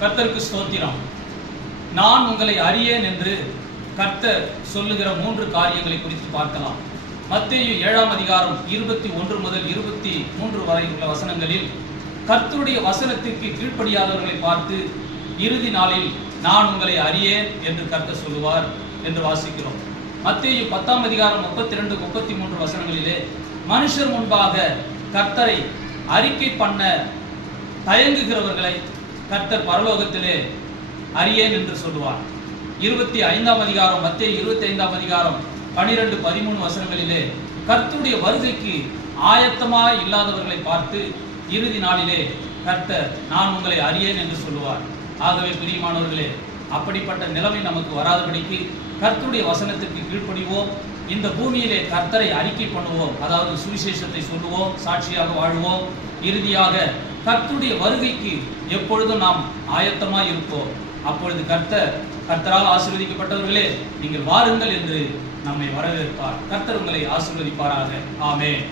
கர்த்தருக்கு ஸ்தோத்திரம். நான் உங்களை அறியேன் என்று கர்த்தர் சொல்லுகிற 3 காரியங்களை குறித்து பார்க்கலாம். மத்தேயு 7ஆம் அதிகாரம் 21 முதல் 23 வரை உள்ள வசனங்களில் கர்த்தருடைய வசனத்திற்கு கீழ்ப்படியாதவர்களை பார்த்து இறுதி நாளில் நான் உங்களை அறியேன் என்று கர்த்தர் சொல்லுவார் என்று வாசிக்கிறோம். மத்தேயு 10ஆம் அதிகாரம் 32 33 வசனங்களிலே மனுஷர் முன்பாக கர்த்தரை அறிக்கை பண்ண தயங்குகிறவர்களை கர்த்தர் பரலோகத்திலே அறியேன் என்று சொல்லுவார். 25ஆம் அதிகாரம் மத்தேயு 25ஆம் அதிகாரம் 12 13 வசனங்களிலே கர்த்தருடைய வருகைக்கு ஆயத்தமாய் இல்லாதவர்களை பார்த்து இறுதி நாளிலே கர்த்தர் நான் உங்களை அறியேன் என்று சொல்லுவார். ஆகவே பிரியமானவர்களே, அப்படிப்பட்ட நிலைமை நமக்கு வராதபடிக்கு கர்த்தருடைய வசனத்திற்கு கீழ்ப்படிவோம். இந்த பூமியிலே கர்த்தரை அறிக்கை பண்ணுவோம், அதாவது சுவிசேஷத்தை சொல்லுவோம், சாட்சியாக வாழ்வோம். இறுதியாக கர்த்தருடைய வருகைக்கு எப்பொழுதும் நாம் ஆயத்தமாய் இருப்போம். அப்பொழுது கர்த்தரால் ஆசீர்வதிக்கப்பட்டவர்களே, நீங்கள் வாருங்கள் என்று நம்மை வரவேற்பார். கர்த்தர் உங்களை ஆசீர்வதிப்பாராக. ஆமென்.